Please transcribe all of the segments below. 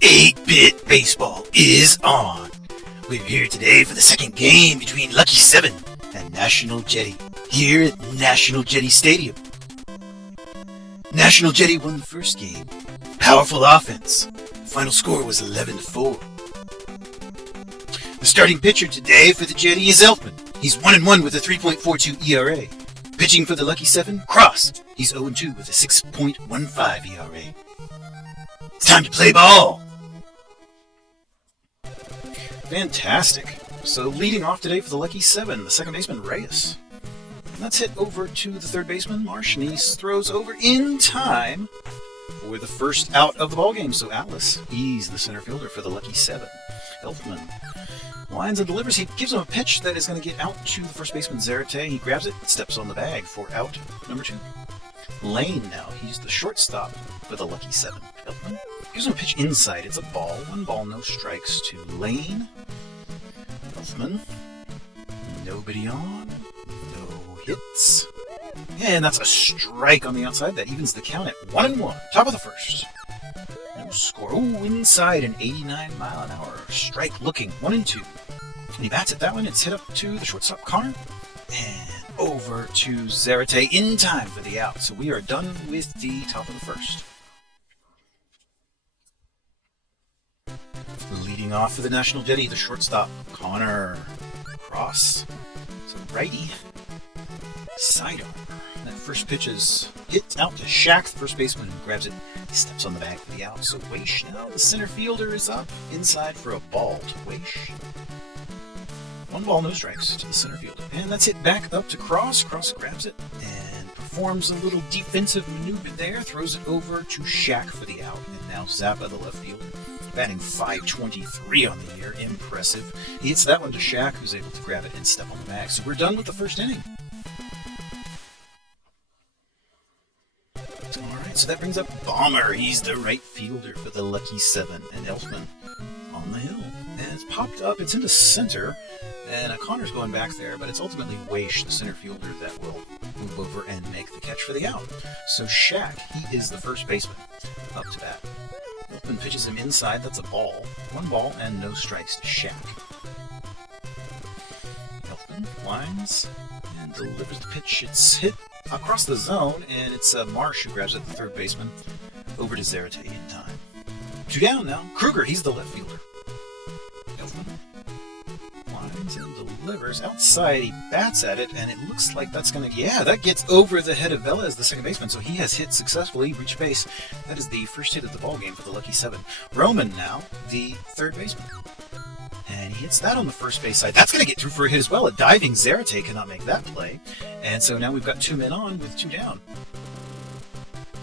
8-Bit Baseball is on. We're here today for the second game between Lucky 7 and National Jetty here at National Jetty Stadium. National Jetty won the first game. Powerful offense. The final score was 11-4. The starting pitcher today for the Jetty is Elfman. He's 1-1 with a 3.42 ERA. Pitching for the Lucky 7, Cross. He's 0-2 with a 6.15 ERA. It's time to play ball. Fantastic. So leading off today for the Lucky 7, the second baseman, Reyes. And that's hit over to the third baseman, Marsh, and he throws over in time for the first out of the ballgame. So Atlas, he's the center fielder for the Lucky 7. Elfman lines and delivers. He gives him a pitch that is going to get out to the first baseman, Zarate. He grabs it, steps on the bag for out number 2. Lane now, he's the shortstop for the Lucky 7. Elfman gives him a pitch inside. It's a ball. 1 ball, no strikes to Lane. Elfman, nobody on, no hits. And that's a strike on the outside. That evens the count at 1-1. Top of the first. No score. Ooh, inside an 89-mile-an-hour strike looking. 1-2. And he bats at that one. It's hit up to the shortstop, Connor. And over to Zarate in time for the out. So we are done with the top of the first. Leading off for the National Jetty, the shortstop, Connor. Cross. It's a righty. Sidearm. That first pitch is hit out to Shaq, the first baseman, who grabs it. He steps on the bag for the out. So Weish now, the center fielder, is up. Inside for a ball to Weish. 1 ball, no strikes to the center fielder. And that's hit back up to Cross. Cross grabs it and performs a little defensive maneuver there. Throws it over to Shaq for the out. And now Zappa, the left fielder, batting .523 on the year. Impressive. He hits that one to Shaq, who's able to grab it and step on the bag. So we're done with the first inning. Alright, so that brings up Bomber. He's the right fielder for the Lucky 7. And Elfman on the hill. And it's popped up. It's into center. And Connor's going back there, but it's ultimately Weish, the center fielder, that will move over and make the catch for the out. So Shaq, he is the first baseman up to bat. Elfman pitches him inside. That's a ball. 1 ball and no strikes to Shaq. Elfman lines and delivers the pitch. It's hit across the zone, and it's Marsh who grabs it, the third baseman, over to Zarate in time. 2 down now. Kruger, he's the left fielder. Elfman lines and delivers. Outside, he bats at it, and it looks like that's going to... Yeah, that gets over the head of Velez, the second baseman, so he has hit successfully, reached base. That is the first hit of the ballgame for the Lucky 7. Roman now, the third baseman. And he hits that on the first base side. That's going to get through for a hit as well. A diving Zarate cannot make that play. And so now we've got 2 men on with 2 down.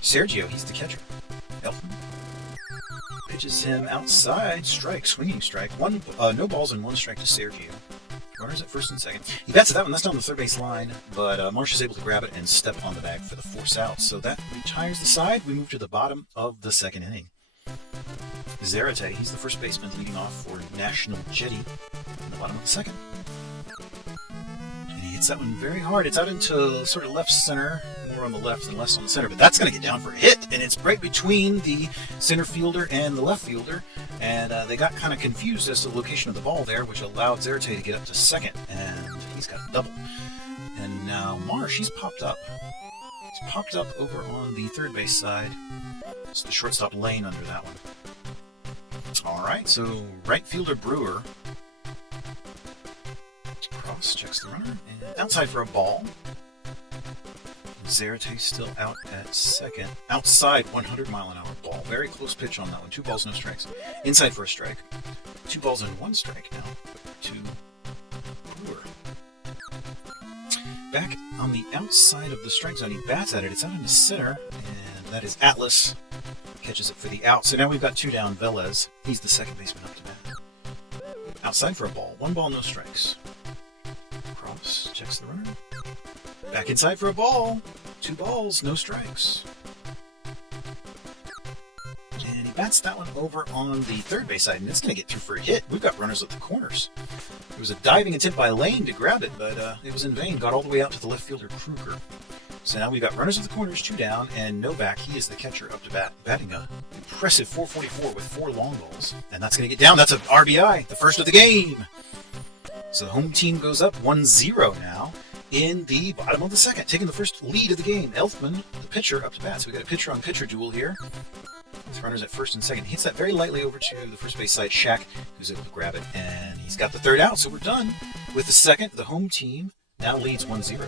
Sergio, he's the catcher. Elfman pitches him outside. Strike, swinging strike. No balls and 1 strike to Sergio. Runners at first and second. He bats at that one. That's down the third base line. But Marsh is able to grab it and step on the bag for the force out. So that retires the side. We move to the bottom of the second inning. Zarate, he's the first baseman leading off for National Jetty in the bottom of the second. And he hits that one very hard. It's out into sort of left center, more on the left than less on the center, but that's going to get down for a hit, and it's right between the center fielder and the left fielder, and they got kind of confused as to the location of the ball there, which allowed Zarate to get up to second, and he's got a double. And now Marsh, he's popped up. He's popped up over on the third base side. It's the shortstop Lane under that one. Alright, so right fielder Brewer. Cross checks the runner. And outside for a ball. Zarate still out at second. Outside 100-mile-an-hour ball. Very close pitch on that one. 2 balls, no strikes. Inside for a strike. 2 balls and 1 strike now to Brewer. Back on the outside of the strike zone. He bats at it. It's out in the center. And that is Atlas. Catches it for the out. So now we've got 2 down. Velez, he's the second baseman up to bat. Outside for a ball. 1 ball, no strikes. Cross checks the runner. Back inside for a ball. 2 balls, no strikes. And he bats that one over on the third base side, and it's going to get through for a hit. We've got runners at the corners. There was a diving attempt by Lane to grab it, but it was in vain. Got all the way out to the left fielder, Kruger. So now we've got runners at the corners, 2 down, and Novak, he is the catcher up to bat, batting a impressive .444 with 4 long balls. And that's going to get down. That's an RBI, the first of the game. So the home team goes up 1-0 now in the bottom of the second, taking the first lead of the game. Elfman, the pitcher, up to bat. So we got a pitcher-on-pitcher duel here. With runners at first and second. He hits that very lightly over to the first base side, Shaq, who's able to grab it. And he's got the third out, so we're done with the second. The home team now leads 1-0.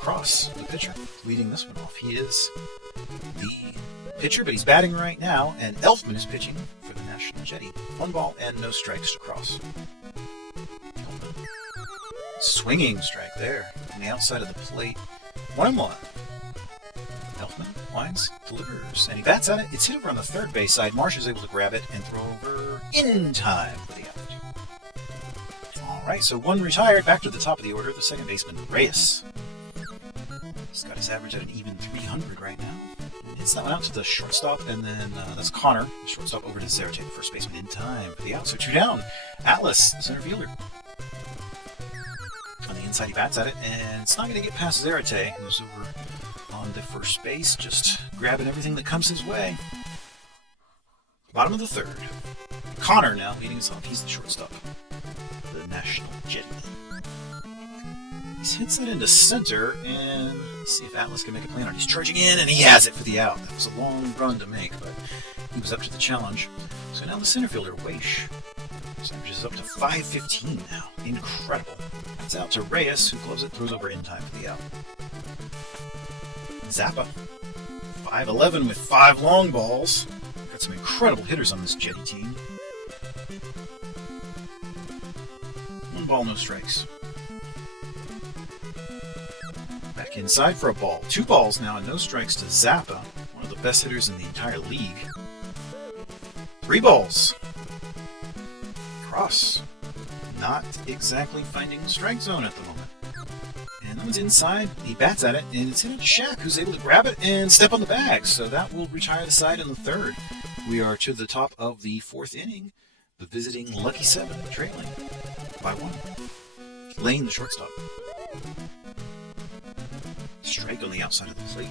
Cross, the pitcher, leading this one off. He is the pitcher, but he's batting right now, and Elfman is pitching for the National Jetty. 1 ball and no strikes to Cross. Swinging strike there on the outside of the plate. 1-1. Elfman winds, delivers, and he bats at it. It's hit over on the third base side. Marsh is able to grab it and throw over in time for the out. All right, so 1 retired. Back to the top of the order, the second baseman, Reyes. He's got his average at an even 300 right now. Hits that one out to the shortstop, and then that's Connor, the shortstop, over to Zerate, the first baseman, in time for the out. So 2 down. Atlas, the center fielder. On the inside, he bats at it, and it's not going to get past Zerate, who's over on the first base, just grabbing everything that comes his way. Bottom of the third. Connor now leading us off. He's the shortstop. The National Jetty. He hits it into center, and let's see if Atlas can make a play on it. He's charging in, and he has it for the out. That was a long run to make, but he was up to the challenge. So now the center fielder, Weish. His average is up to 515 now. Incredible. It's out to Reyes, who gloves it, throws over in time for the out. Zappa, 5'11" with 5 long balls. Got some incredible hitters on this Jetty team. 1 ball, no strikes. Back inside for a ball. 2 balls now and no strikes to Zappa, one of the best hitters in the entire league. 3 balls. Cross. Not exactly finding the strike zone at the moment. And that one's inside. He bats at it, and it's hit at Shaq, who's able to grab it and step on the bag. So that will retire the side in the third. We are to the top of the 4th inning. The visiting Lucky 7 trailing by 1. Lane, the shortstop. Strike on the outside of the plate.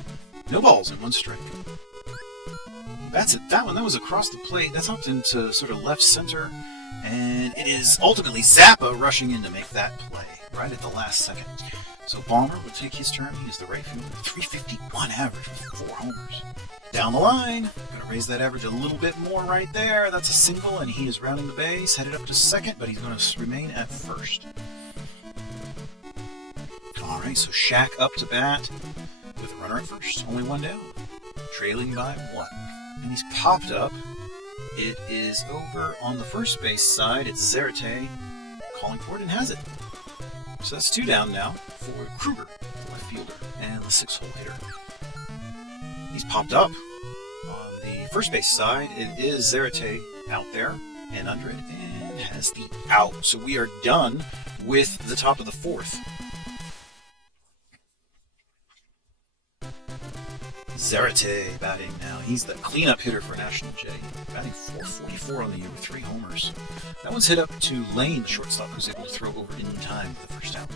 No balls and 1 strike. That's it. That one, that was across the plate. That's hopped into sort of left center. And it is ultimately Zappa rushing in to make that play right at the last second. So Balmer will take his turn. He is the right fielder. 351 average with 4 homers. Down the line. Going to raise that average a little bit more right there. That's a single, and he is rounding the base. Headed up to second, but he's going to remain at first. All right, so Shaq up to bat with a runner at first. Only 1 down. Trailing by 1. And he's popped up. It is over on the first base side. It's Zerate calling for it and has it. So that's 2 down now for Kruger, the left fielder, and the 6-hole hitter. He's popped up on the first base side. It is Zerate out there and under it and has the out. So we are done with the top of the 4th. Zerate batting now. He's the cleanup hitter for National Jetty. Batting .444 on the year with 3 homers. That one's hit up to Lane, the shortstop, who's able to throw over in time for the first out.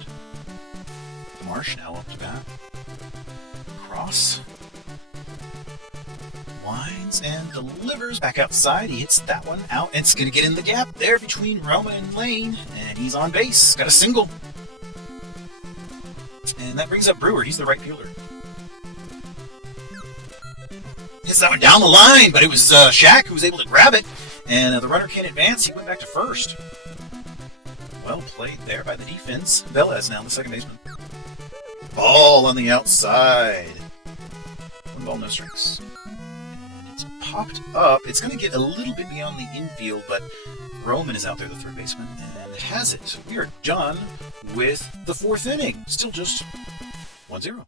Marsh now up to bat. Cross. Winds and delivers back outside. He hits that one out, and it's going to get in the gap there between Roman and Lane, and he's on base. Got a single. And that brings up Brewer. He's the right fielder. Hits that one down the line, but it was Shaq who was able to grab it, and the runner can't advance. He went back to first. Well played there by the defense. Velez now the second baseman. Ball on the outside. 1 ball, no strikes. And it's popped up. It's going to get a little bit beyond the infield, but Roman is out there, the third baseman, and has it. We are done with the 4th inning. Still just 1-0.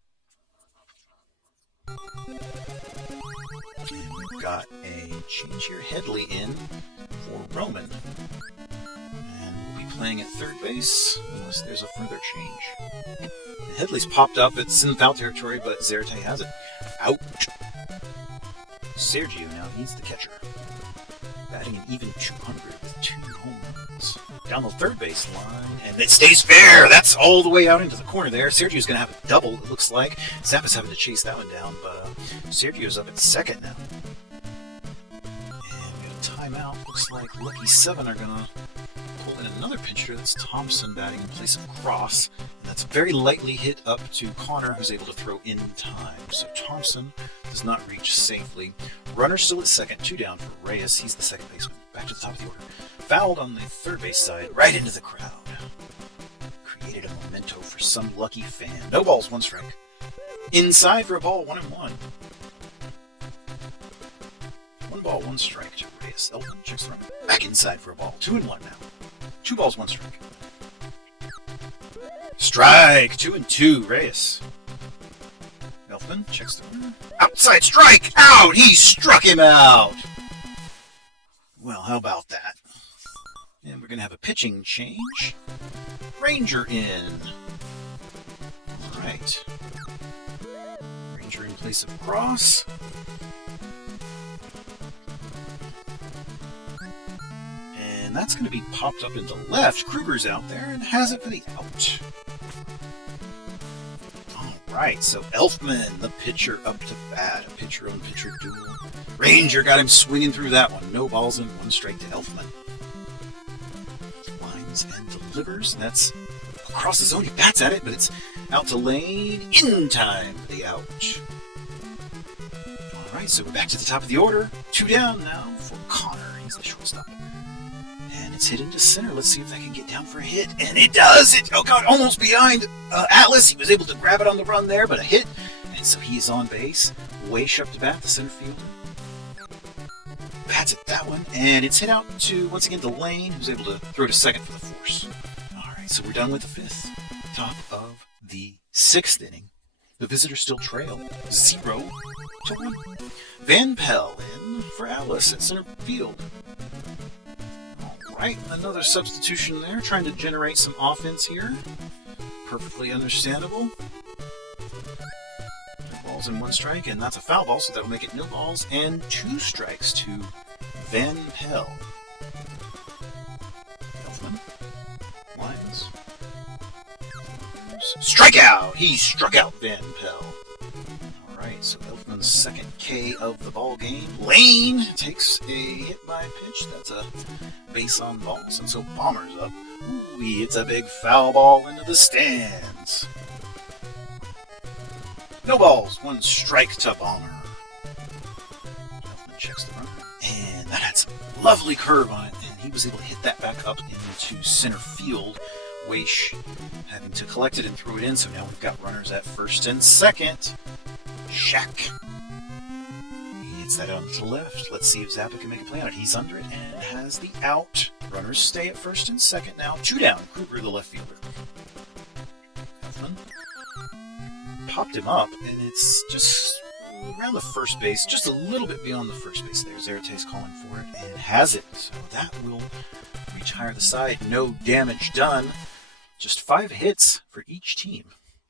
And we've got a change here. Headley in for Roman. And we'll be playing at third base unless there's a further change. And Headley's popped up. It's in foul territory, but Zerate has it. Out. Sergio now, he's the catcher. batting an even 200 with 2 home runs. Down the third base line, and it stays fair. That's all the way out into the corner there. Sergio's going to have a double, it looks like. Zappa's having to chase that one down, but Sergio's up at second now. And we got a timeout. Looks like Lucky 7 are going to pull in another pitcher. That's Thompson batting in place of Cross. And that's very lightly hit up to Connor, who's able to throw in time. So Thompson does not reach safely. Runner still at second, 2 down for Reyes. He's the second baseman. Back to the top of the order. Fouled on the third base side, right into the crowd. Created a memento for some lucky fan. No balls, 1 strike. Inside for a ball, 1-1. 1 ball, 1 strike to Reyes. Elton checks the run. Back inside for a ball, 2-1 now. 2 balls, 1 strike. Strike, 2-2, Reyes. Elfman checks the run. Outside strike, out! He struck him out! Well, how about that? And we're going to have a pitching change. Ranger in. All right. Ranger in place of Cross. And that's going to be popped up into left. Kruger's out there and has it for the out. All right, so Elfman, the pitcher, up to bat. A pitcher-on-pitcher duel. Ranger got him swinging through that one. No balls and 1 strike to Elfman. Lines and delivers. And that's across the zone. He bats at it, but it's out to lane. In time for the out. All right, so we're back to the top of the order. 2 down now for Connor. He's the shortstop. And it's hit into center. Let's see if that can get down for a hit. And it does! Oh, God, almost behind Atlas. He was able to grab it on the run there, but a hit. And so he's on base. Weish up to bat, the center fielder. Bats at that one, and it's hit out to, once again, Delane, who's able to throw to second for the force. All right, so we're done with the 5th. Top of the 6th inning. The visitors still trail 0-1. Van Pell in for Atlas at center field. All right, another substitution there, trying to generate some offense here. Perfectly understandable. 2 balls and 1 strike, and that's a foul ball, so that'll make it no balls and 2 strikes to Van Pell. Elfman. Lines. Strikeout! He struck out Van Pell. Alright, so Elfman's second K of the ball game. Lane takes a hit by pitch. That's a base on balls, and so Bomber's up. Ooh, he hits a big foul ball into the stands. No balls, 1 strike to Bomber. Elfman checks the run, and that had some lovely curve on it, and he was able to hit that back up into center field. Weish having to collect it and throw it in, so now we've got runners at first and second. Shack. He hits that out to the left. Let's see if Zappa can make a play on it. He's under it and has the out. Runners stay at first and second now. 2 down. Kruger, the left fielder. Elfman popped him up, and it's just around the first base, just a little bit beyond the first base there. Zarate's calling for it and has it. So that will reach higher the side. No damage done. Just 5 hits for each team.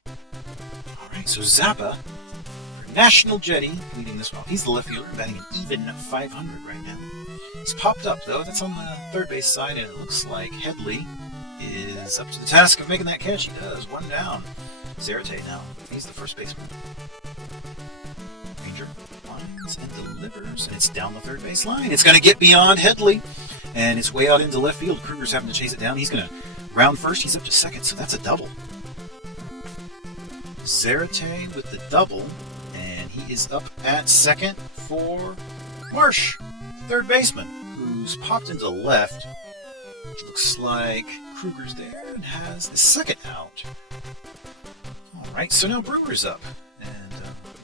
All right, so Zappa for National Jetty leading this one. He's the left fielder, batting an even 500 right now. He's popped up, though. That's on the third base side, and it looks like Headley is up to the task of making that catch. He does. 1 down. Zarate now. He's the first baseman. Ranger lines and delivers, and it's down the third base line. It's going to get beyond Headley, and it's way out into left field. Kruger's having to chase it down. He's going to round first. He's up to second, so that's a double. Zarate with the double, and he is up at second for Marsh, third baseman, who's popped into left. Looks like Kruger's there and has the second out. Alright, so now Brewer's up, and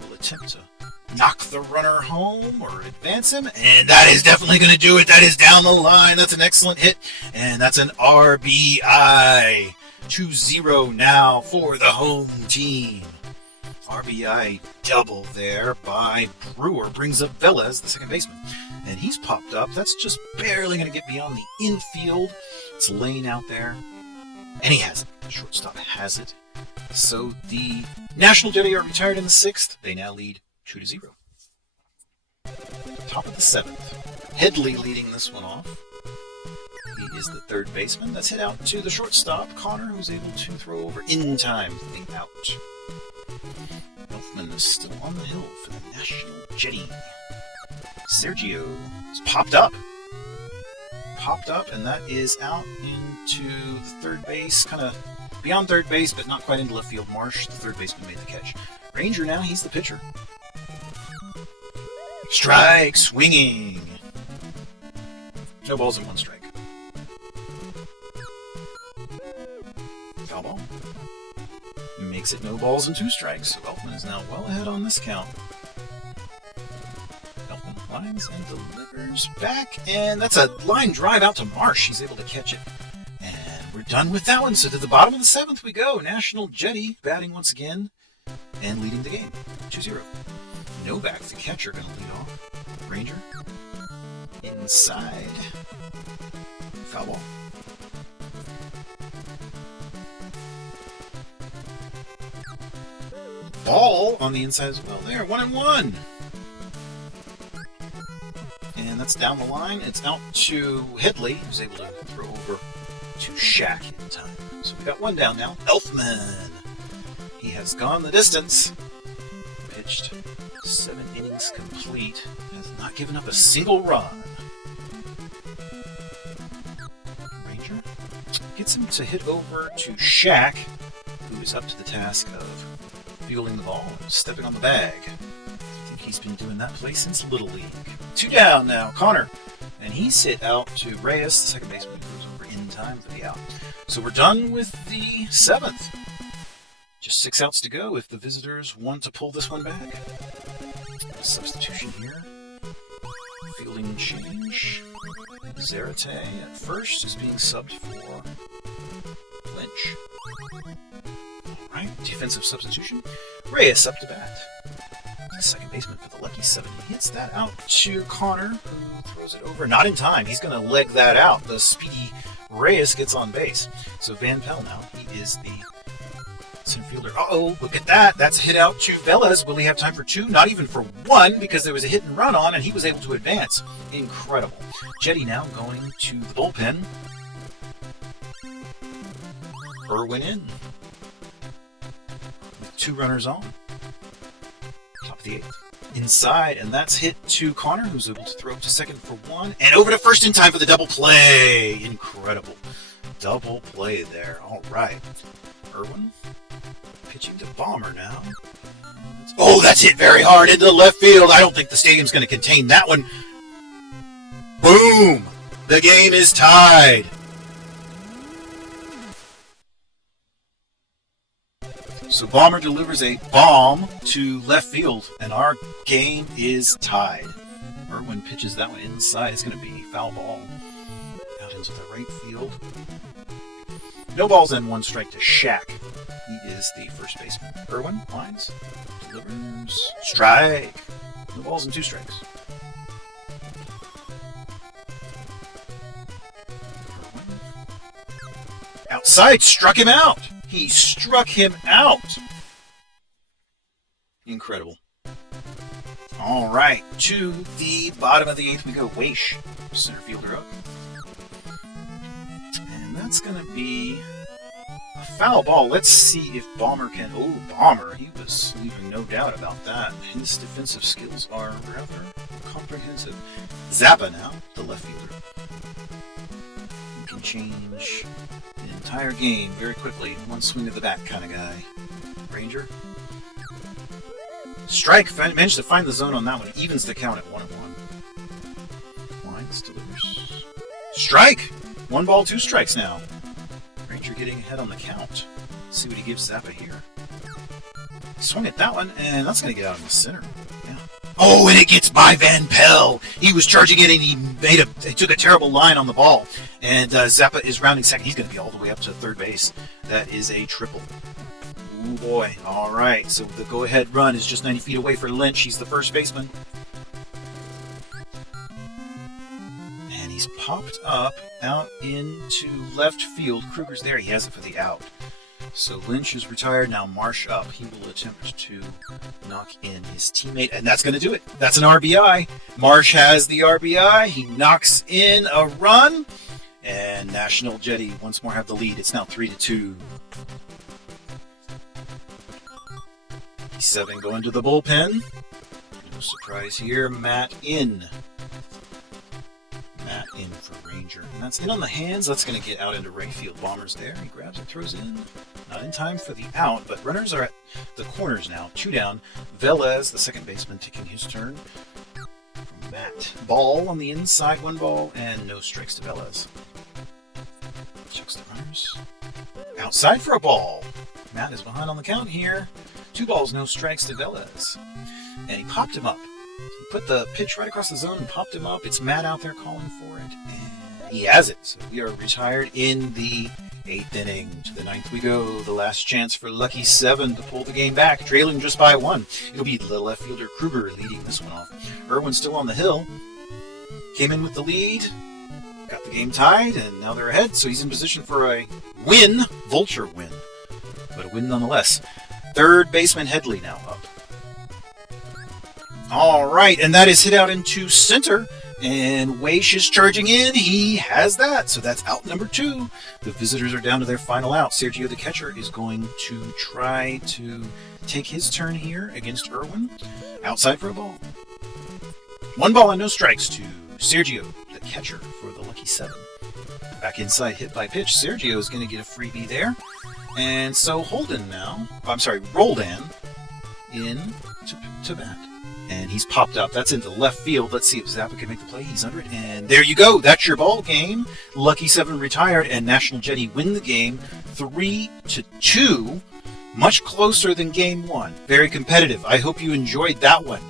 will attempt to knock the runner home or advance him, and that is definitely going to do it. That is down the line. That's an excellent hit, and that's an RBI. 2-0 now for the home team. RBI double there by Brewer brings up Velez, the second baseman, and he's popped up. That's just barely going to get beyond the infield. It's Lane out there, and he has it. The shortstop has it. So the National Jetty are retired in the 6th. They now lead 2-0. Top of the 7th. Headley leading this one off. He is the third baseman. That's hit out to the shortstop, Connor, who's able to throw over in time for the out. Elfman is still on the hill for the National Jetty. Sergio is popped up, and that is out into the third base, kind of beyond third base, but not quite into left field. Marsh, the third baseman, made the catch. Ranger now, he's the pitcher. Strike, swinging. No balls and one strike. Foul ball. Makes it no balls and two strikes, so Elfman is now well ahead on this count. Elfman lines and delivers back, and that's a line drive out to Marsh. He's able to catch it. And we're done with that one. So to the bottom of the seventh we go. National Jetty batting once again and leading the game. 2-0. Novak, the catcher, going to lead off. Ranger. Inside. Foul ball. Ball on the inside as well there. 1-1. And that's down the line. It's out to Headley, who's able to throw over to Shaq in time. So we got one down now. Elfman. He has gone the distance. Pitched 7 innings complete. Has not given up a single run. Ranger gets him to hit over to Shaq, who is up to the task of fielding the ball and stepping on the bag. I think he's been doing that play since Little League. 2 down now, Connor. And he's hit out to Reyes, the second baseman, who goes over in time for the out. So we're done with the 7th. Just 6 outs to go if the visitors want to pull this one back. Substitution here. Fielding change. Zarate at first is being subbed for Lynch. Alright, defensive substitution. Reyes up to bat. Second baseman for the Lucky 7. He hits that out to Connor, who throws it over. Not in time. He's going to leg that out. The speedy Reyes gets on base. So Van Pelt now, he is the center fielder. Uh-oh, look at that. That's a hit out to Velez. Will he have time for 2? Not even for 1, because there was a hit and run on, and he was able to advance. Incredible. Jetty now going to the bullpen. Irwin in. With 2 runners on. Top of the 8th. Inside, and that's hit to Connor, who's able to throw up to second for 1. And over to first in time for the double play. Incredible. Double play there. All right. Irwin pitching to Bomber now. Oh, that's hit very hard into the left field. I don't think the stadium's going to contain that one. Boom! The game is tied. So Bomber delivers a bomb to left field, and our game is tied. Irwin pitches that one inside. It's going to be foul ball out into the right field. No balls and 1 strike to Shaq. He is the first baseman. Irwin lines, delivers, strike. No balls and 2 strikes. Irwin. Outside, struck him out. He struck him out. Incredible. All right, to the bottom of the 8th we go. Weish, center fielder up. And that's going to be a foul ball. Let's see if Bomber can... Oh, Bomber. He was leaving no doubt about that. His defensive skills are rather comprehensive. Zappa now, the left fielder. He can change the entire game very quickly. 1 swing of the bat kind of guy. Ranger. Strike. Managed to find the zone on that one. Evens the count at 1-1. Lines delivers. Strike! 1 ball, 2 strikes now. Ranger getting ahead on the count. Let's see what he gives Zappa here. Swung at that one, and that's going to get out in the center. Yeah. Oh, and it gets by Van Pelt. He was charging it, and he took a terrible line on the ball. And Zappa is rounding second. He's going to be all the way up to third base. That is a triple. Ooh, boy. All right, so the go-ahead run is just 90 feet away for Lynch. He's the first baseman. And he's popped up out into left field. Kruger's there. He has it for the out. So Lynch is retired. Now Marsh up. He will attempt to knock in his teammate, and that's going to do it. That's an RBI. Marsh has the RBI. He knocks in a run, and National Jetty once more have the lead. It's now 3-2. 7 going to the bullpen. No surprise here. Matt in. Matt in for Ranger. And that's in on the hands. That's going to get out into right field. Bomber's there. He grabs it, throws in. Not in time for the out, but runners are at the corners now. 2 down. Velez, the second baseman, taking his turn. From Matt. Ball on the inside, 1 ball, and no strikes to Velez. Checks the runners. Outside for a ball. Matt is behind on the count here. 2 balls, no strikes to Velez. And he popped him up. He put the pitch right across the zone and popped him up. It's Matt out there calling for it. And he has it. So we are retired in the 8th inning. To the 9th we go. The last chance for Lucky 7 to pull the game back. Trailing just by 1. It'll be the left fielder Kruger leading this one off. Irwin's still on the hill. Came in with the lead. Got the game tied. And now they're ahead. So he's in position for a win. Vulture win. But a win nonetheless. Third baseman Headley now up. All right, and that is hit out into center. And Weish is charging in. He has that. So that's out number 2. The visitors are down to their final out. Sergio, the catcher, is going to try to take his turn here against Irwin. Outside for a ball. 1 ball and no strikes to Sergio, the catcher, for the Lucky 7. Back inside, hit by pitch. Sergio is going to get a freebie there. And so Roldan in to bat. And he's popped up. That's into left field. Let's see if Zappa can make the play. He's under it. And there you go. That's your ball game. Lucky 7 retired, and National Jetty win the game 3-2. Much closer than game 1. Very competitive. I hope you enjoyed that one.